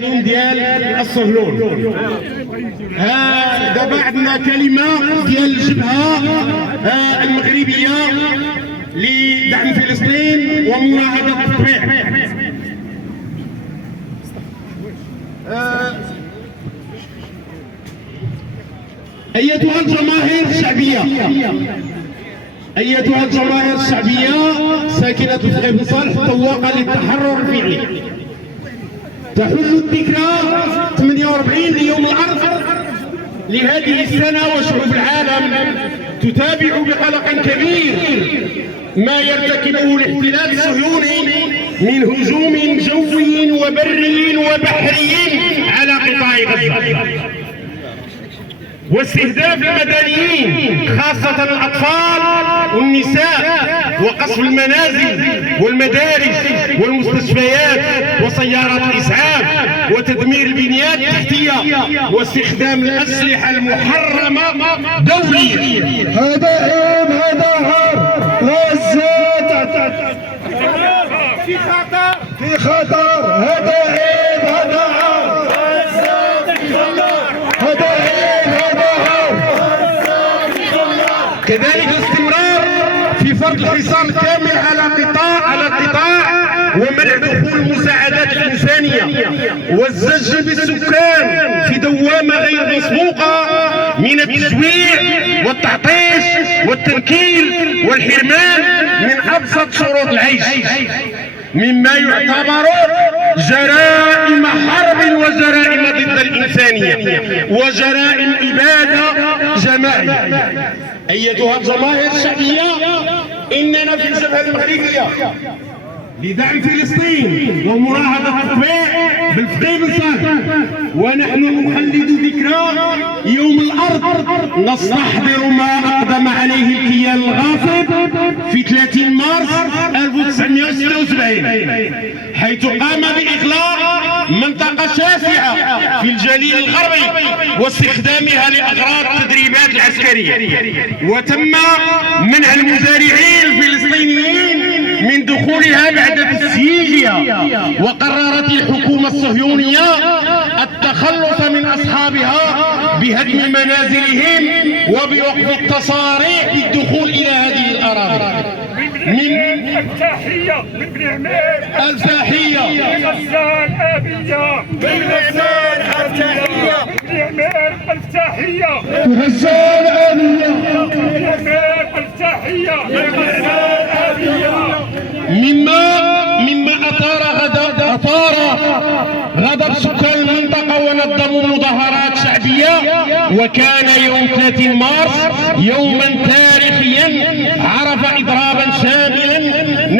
ديال الصهيون. دابا عندنا كلمه ديال الجبهه المغربيه لدعم فلسطين ومناهضه التطبيع. أيتها الجماهير الشعبية، أيتها الجماهير الشعبية ساكنة فقيه بن صالح الطواقة للتحرر الفعلي، تحل الذكرى 48 ليوم الأرض لهذه السنة، وشعوب العالم تتابع بقلق كبير ما يرتكبه الاحتلال الصهيوني من هجوم جوي وبري وبحري على قطاع غزة، واستهداف المدنيين خاصة الأطفال والنساء، وقصف المنازل والمدارس والمستشفيات وسيارات الإسعاف، وتدمير البنيات التحتية، واستخدام الأسلحة المحرمة دوليا. هذا عيب، هذا عار. غزة في خطر، في خطر. هذا عيب، هذا عار. هذا عيب، هذا عار. كذلك الاستمرار في فرض الحصار الكامل على القطاع ومنع دخول المساعدات الإنسانية، والزج بالسكان في دوامة غير مسبوقة من التجويع والتعطيش والتنكيل والحرمان من أبسط شروط العيش، مما يعتبر جرائم حرب وجرائم ضد الإنسانية وجرائم إبادة جماعية. أيتها الجماهير الشعبية، إننا في الجبهة المغربية لدعم فلسطين ومناهضة التطبيع بالفقيه بن صالح، ونحن نخلد ذكرى يوم الأرض، نستحضر ما أقدم عليه الكيان الغاصب في 30 مارس 1976، حيث قام بإغلاق منطقة شاسعة في الجليل الغربي واستخدامها لأغراض التدريبات العسكرية، وتم منع المزارعين الفلسطينيين من دخولها بعد تسييجها، وقررت الحكومة الصهيونية التخلص من أصحابها بهدم منازلهم وبوقف التصاريح بالدخول إلى هذه الأراضي. من الفتاحية من بن عمير، الفتاحية من غزال أبية، من غزال الفتاحية، بن عمير الفتاحية، غزال أبية، بن عمير الفتاحية، من غزال أبية. مما أثار غضب سكان المنطقة ونظموا مظاهرات شعبية، وكان يوم 30 مارس يوما تاريخيا عرف إضرابا شاملا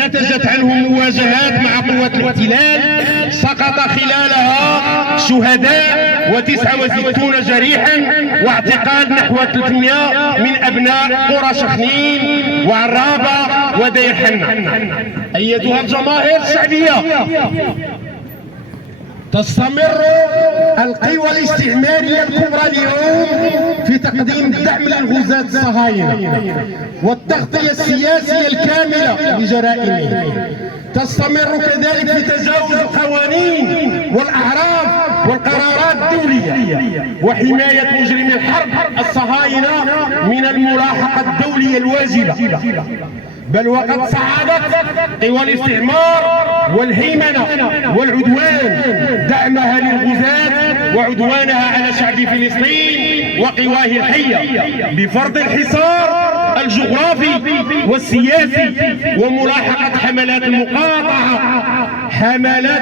نتجت عنه مواجهات مع قوات الاحتلال سقط خلالها شهداء و69 جريحا، واعتقال نحو 300 من أبناء قرى شخنين وعرابة ودير حنة. أيتها الجماهير الشعبية، تستمر القوى الاستعمارية الكبرى اليوم في تقديم الدعم للغزاة الصهاينة والتغطية السياسية الكاملة لجرائمهم. تستمر كذلك في تجاوز القوانين والأعراف والقرارات الدولية وحماية مجرمي الحرب الصهاينة من الملاحقة الدولية الواجبة، بل وقد صعدت قوى الاستعمار والهيمنة والعدوان دعمها للغزاة وعدوانها على شعب فلسطين وقواه الحية بفرض الحصار الجغرافي والسياسي وملاحقة حملات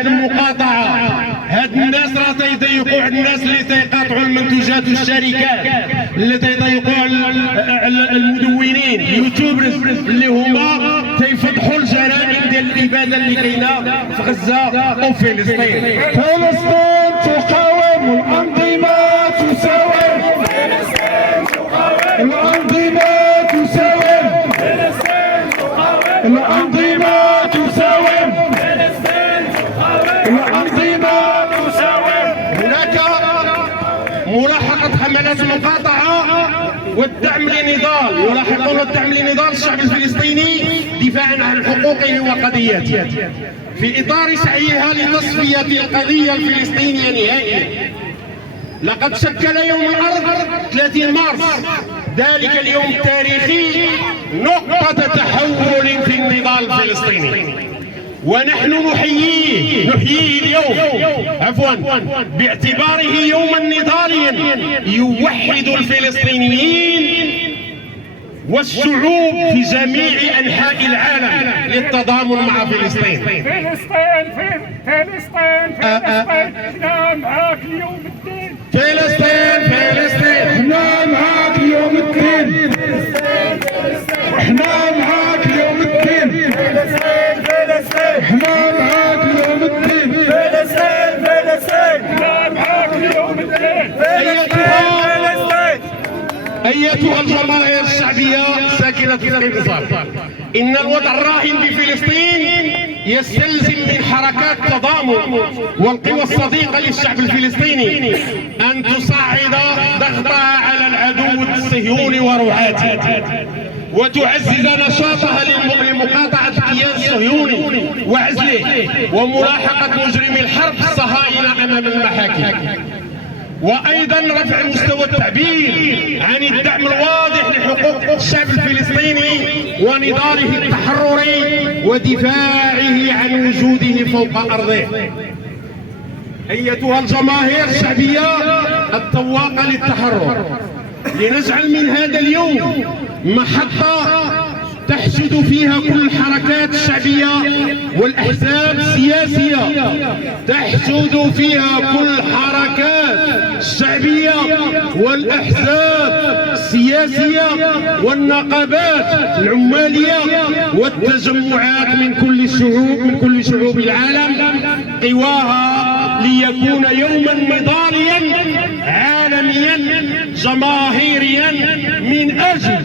المقاطعة. هاد الناس راه تيضيقوا على الناس اللي تيقاطعوا المنتوجات والشركات، اللي تيضيقوا المدونين اليوتيوبرز اللي هما تيفضحوا الجرائم ديال الاباده اللي كاينه في غزه وفلسطين. فلسطين تقاوم، الأنظمة تساوم، الأنظمة تساوم، الأنظمة تساوم، الأنظمة تساوم. هناك ملاحقة حملات المقاطعة والدعم لنضال، يلاحقون الدعم لنضال الشعب الفلسطيني دفاعا عن حقوقه وقضياته. في إطار سعيها لتصفية القضية الفلسطينية نهائيا. لقد شكل يوم الأرض 30 مارس ذلك اليوم التاريخي نقطة تحول في النضال الفلسطيني، ونحن نحييه اليوم باعتباره يوما نضاليا يوحد الفلسطينيين والشعوب في جميع أنحاء العالم للتضامن مع فلسطين. فلسطين احنا معاك اليوم الدين. فلسطين احنا معاك اليوم الدين. احنا معاك اليوم الدين. احنا معاك اليوم الدين. احنا معاك اليوم الدين. أيتها الجماهير الشعبية ساكنة في الانتصار، إن الوضع الراهن بفلسطين يستلزم من حركات التضامن والقوى الصديقة للشعب الفلسطيني أن تصعد ضغطها على العدو الصهيوني ورعاته، وتعزز نشاطها لمقاطعة الكيان الصهيوني وعزله وملاحقة مجرمي الحرب الصهاينة أمام المحاكم، وأيضا رفع مستوى التعبير عن الدعم الواضح لحقوق الشعب الفلسطيني ونضاله التحرري ودفاعه عن وجوده فوق أرضه. أيتها الجماهير الشعبية التواقة للتحرر، لنجعل من هذا اليوم محطة تحشد فيها كل الحركات الشعبية والأحزاب السياسية، تحشد فيها كل الحركات الشعبية والأحزاب السياسية والنقابات العمالية والتجمعات من كل شعوب العالم قواها، ليكون يوما نضاليا عالميا جماهيريا من أجل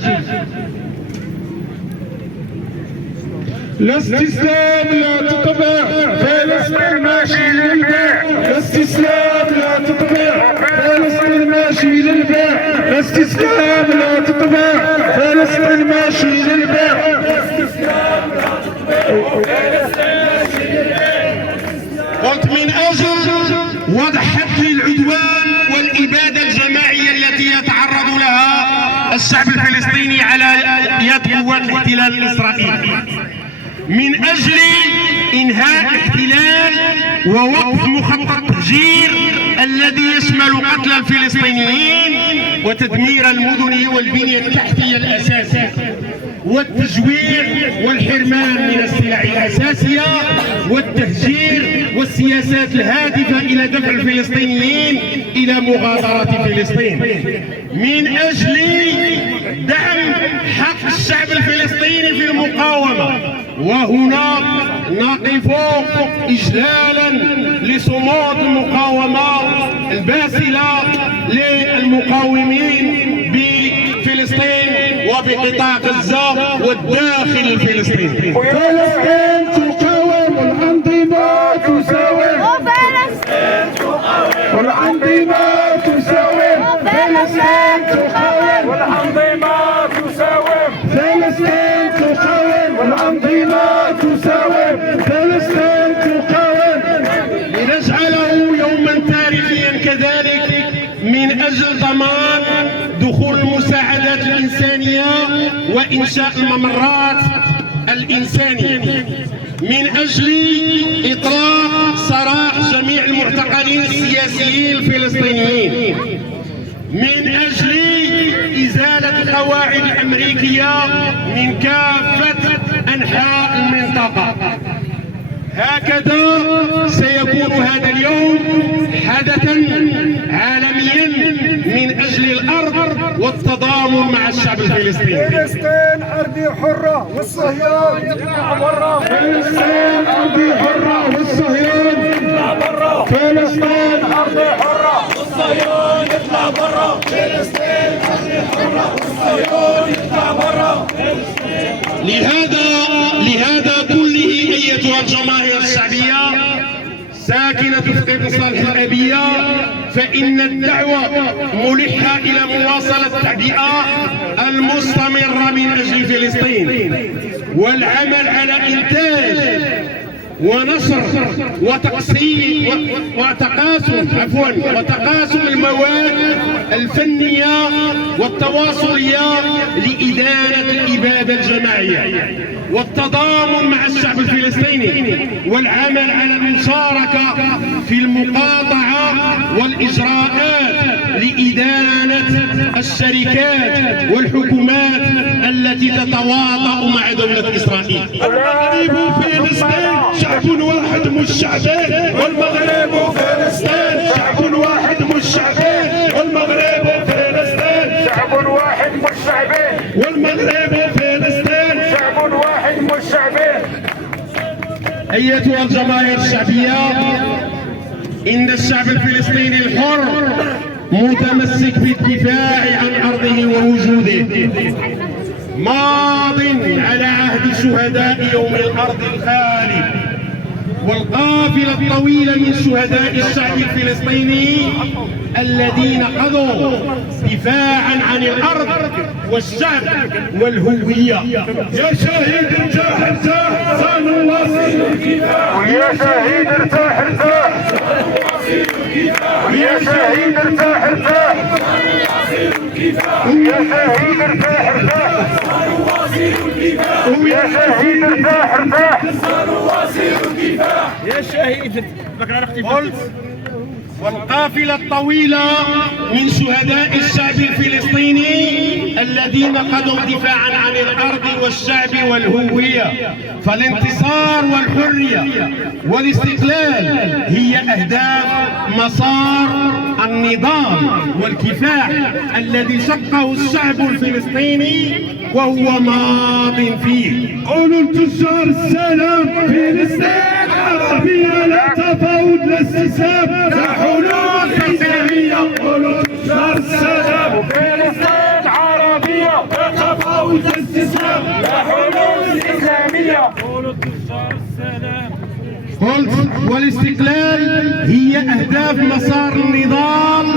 لا استسلام لا تطبع، فلسطين ماشي للبيع. لا استسلام لا تطبع، فلسطين ماشي للبيع. لا استسلام لا تطبع، فلسطين ماشي للبيع. قلت من أجل وضع حد للعدوان والإبادة الجماعية التي يتعرض لها الشعب الفلسطيني على يد قوات الاحتلال الإسرائيلي، من أجل إنهاء الاحتلال ووقف مخطط التهجير الذي يشمل قتل الفلسطينيين وتدمير المدن والبنية التحتية الأساسية والتجويع والحرمان من السلع الأساسية والتهجير والسياسات الهادفة إلى دفع الفلسطينيين إلى مغادرة فلسطين، من أجل دعم حق الشعب الفلسطيني في المقاومة. وهنا نقف إجلالا لصمود المقاومة الباسلة للمقاومين بفلسطين وبقطاع غزة والداخل الفلسطيني. فلسطين تقاوم والأنظمة تساوم. فلسطين تقاوم والأنظمة تساوم. فلسطين تقاوم والأنظمة تساوم. فلسطين تقاوم والأنظمة تساوم. فلسطين تقاوم. لنجعله يوما تاريخيا كذلك من أجل ضمان دخول المساعدات الإنسانية وإنشاء الممرات الإنسانية، من أجل إطلاق سراح جميع المعتقلين السياسيين الفلسطينيين، من أجل إزالة القواعد الأمريكية من كافة أنحاء المنطقة. هكذا سيكون هذا اليوم حدثا عالميا من أجل الأرض والتضامن مع الشعب الفلسطيني. فلسطين أرضي حرة والصهيون يطلع برا. فلسطين أرضي حرة والصهيون يطلع برا. فلسطين أرضي حرة والصهيون يطلع برا. فلسطين أرضي حرة والصهيون يطلع برا. لهذا كله أيتها الجماهير الشعبية ساكنة في قطب صالح الأبية، فإن الدعوة ملحة إلى مواصلة التعبئة المستمرة من أجل فلسطين والعمل على إنتاج ونشر وتقاسم المواد الفنية والتواصلية لإدانة الإبادة الجماعية والتضامن مع الشعب الفلسطيني والعمل على المشاركة في المقاطعة والإجراءات لإدانة الشركات والحكومات التي تتواطأ مع دولة إسرائيل. المغرب وفلسطين شعب واحد مش شعبين، والمغرب وفلسطين شعب واحد مش شعبين، والمغرب وفلسطين شعب واحد مش شعبين، والمغرب وفلسطين شعب واحد مش شعبين. أيتها الجماهير الشعبية، إن الشعب الفلسطيني الحر متمسك بالدفاع عن أرضه ووجوده، ماض على عهد شهداء يوم الأرض الخالي والقافلة الطويلة من شهداء الشعب الفلسطيني الذين قضوا دفاعا عن الأرض والشعب والهوية. يا شهيد ارتاح ارتاح سنواصل الكفاح، ويا شهيد ارتاح ارتاح، ويا شهيد ارتاح ارتاح، ويا شهيد ارتاح ارتاح، ويا شهيد ارتاح ارتاح، يا شهيد. قلت والقافلة الطويلة من شهداء الشعب الفلسطيني الذين قضوا دفاعا عن الأرض والشعب والهوية، فالانتصار والحرية والاستقلال هي أهداف مسار النضال والكفاح الذي شقه الشعب الفلسطيني وهو ماض فيه. قولوا انتشار السلام، فلسطين عربية لا تفاوض لا استسلام، لا حلول إسلامية. قولوا انتشار السلام، فلسطين عربية لا تفاوض لا استسلام، لا حلول إسلامية. قلت والاستقلال هي أهداف مسار النضال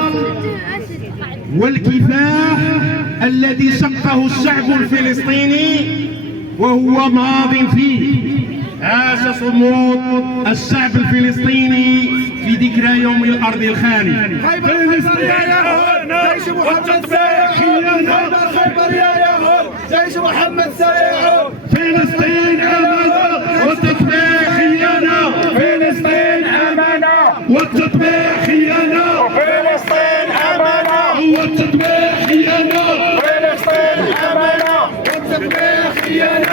والكفاح الذي شقه الشعب الفلسطيني وهو ماض فيه. عاش صمود الشعب الفلسطيني في ذكرى يوم الأرض الخالي. فلسطين يا هون جيش محمد سيعود، خيبر يا يهود جيش محمد سيعود. فلسطين أمانة والتطبيع خيانة، فلسطين أمانة والتطبيع خيانة، فلسطين أمانة، والتطبيع خيانة، فلسطين أمانة، والتطبيع خيانة.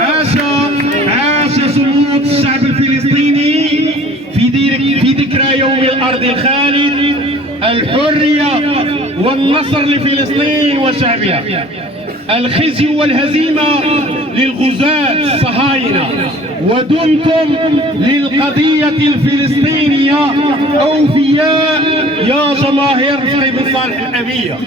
عاش صمود الشعب الفلسطيني في ذكرى يوم الأرض الخالي، الحرية والنصر لفلسطين وشعبها، الخزي والهزيمة للغزاة الصهاينة، ودمتم للقضية الفلسطينية أوفياء يا جماهير فخي بن صالح الأبية.